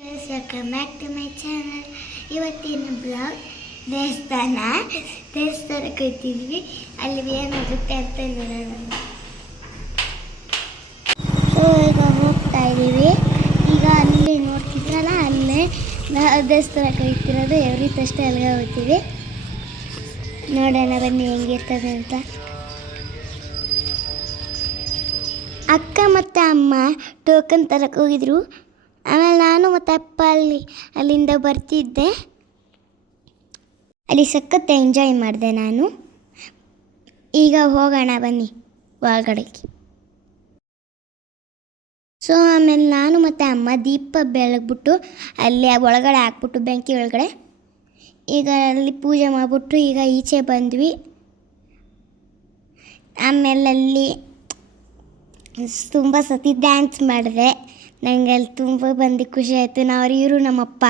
Welcome back to my channel. ಇವತ್ತಿನ blog ದೇವಸ್ಥಾನಕ್ಕೆ ಹೋಗ್ತಿದ್ವಿ. ಅಲ್ಲಿ ಏನಾಗುತ್ತೆ ಅಂತ ನೋಡೋಣ. ಸೊ ಈಗ ಹೋಗ್ತಾ ಇದ್ದೀವಿ. ಈಗ ಅಲ್ಲಿ ನೋಡ್ತಿದ್ರಲ್ಲ, ಅಲ್ಲೇ ದೇವಸ್ಥಾನಕ್ಕೆ ಹೋಗ್ತಿರೋದು. ಎವ್ರಿ ತಷ್ಟೇ ಅಲ್ಲಿಗೆ ಹೋಗ್ತೀವಿ. ನೋಡೋಣ ಬನ್ನಿ ಹೆಂಗಿರ್ತದೆ ಅಂತ. ಅಕ್ಕ ಮತ್ತು ಅಮ್ಮ ಟೋಕನ್ ತರಕ್ಕೆ ಹೋಗಿದ್ರು. ಆಮೇಲೆ ನಾನು ಮತ್ತು ಅಪ್ಪ ಅಲ್ಲಿಂದ ಬರ್ತಿದ್ದೆ. ಅಲ್ಲಿ ಸಖತ್ ಎಂಜಾಯ್ ಮಾಡಿದೆ ನಾನು. ಈಗ ಹೋಗೋಣ ಬನ್ನಿ ಒಳಗಡೆ. ಸೊ ಆಮೇಲೆ ನಾನು ಮತ್ತು ಅಮ್ಮ ದೀಪ ಬೆಳಗ್ಬಿಟ್ಟು ಅಲ್ಲಿ ಒಳಗಡೆ ಹಾಕ್ಬಿಟ್ಟು ಬೆಂಕಿ ಒಳಗಡೆ ಈಗ ಅಲ್ಲಿ ಪೂಜೆ ಮಾಡಿಬಿಟ್ಟು ಈಗ ಈಚೆ ಬಂದ್ವಿ. ಆಮೇಲೆ ಅಲ್ಲಿ ತುಂಬ ಸತಿ ಡ್ಯಾನ್ಸ್ ಮಾಡಿದೆ. ನನಗೆ ಅಲ್ಲಿ ತುಂಬ ಬಂದು ಖುಷಿ ಆಯಿತು. ಇವರು ನಮ್ಮಪ್ಪ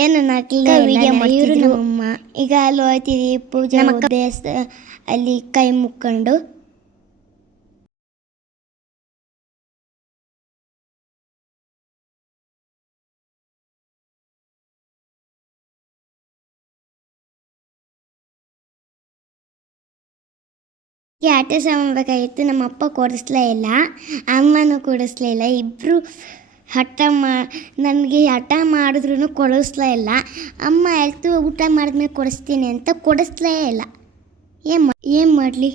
ಏನು ನಾಕಿಲ್ಲ, ಇವರು ನಮ್ಮಮ್ಮ. ಈಗ ಅಲ್ಲಿ ಹೋಗ್ತಿದ್ವಿ ಪೂಜೆ ದೇವಸ್ಥಾನ ಅಲ್ಲಿ ಕೈ ಮುಕ್ಕೊಂಡು. ಈ ಆಟ ಸಾಮಾನು ಬೇಕಾಗಿತ್ತು. ನಮ್ಮಪ್ಪ ಕೊಡಿಸ್ಲೇ ಇಲ್ಲ, ಅಮ್ಮನೂ ಕೊಡಿಸ್ಲೇ ಇಲ್ಲ. ಇಬ್ಬರು ನನಗೆ ಹಠ ಮಾಡಿದ್ರೂ ಕೊಡಿಸ್ಲೇ ಇಲ್ಲ. ಅಮ್ಮ ಹೇಳ್ತು ಊಟ ಮಾಡಿದ್ಮೇಲೆ ಕೊಡಿಸ್ತೀನಿ ಅಂತ, ಕೊಡಿಸ್ಲೇ ಇಲ್ಲ. ಏನು ಮಾಡಲಿ.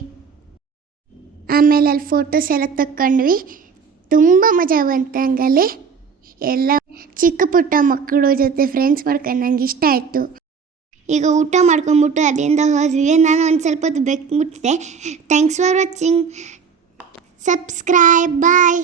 ಆಮೇಲೆ ಅಲ್ಲಿ ಫೋಟೋಸ್ ಎಲ್ಲ ತಕ್ಕೊಂಡ್ವಿ. ತುಂಬ ಮಜಾ ಬಂತು. ಹಂಗಲ್ಲಿ ಎಲ್ಲ ಚಿಕ್ಕ ಪುಟ್ಟ ಮಕ್ಕಳು ಜೊತೆ ಫ್ರೆಂಡ್ಸ್ ಮಾಡ್ಕೊಂಡು ನಂಗೆ ಇಷ್ಟ ಆಯಿತು. ಈಗ ಊಟ ಮಾಡ್ಕೊಂಬಿಟ್ಟು ಅಲ್ಲಿಂದ ಹೋದ್ವಿ. ನಾನು ಒಂದು ಸ್ವಲ್ಪ ಹೊತ್ತು ಬೇಕ್ಬಿಟ್ಟಿದೆ. Thanks for watching. Subscribe. Bye.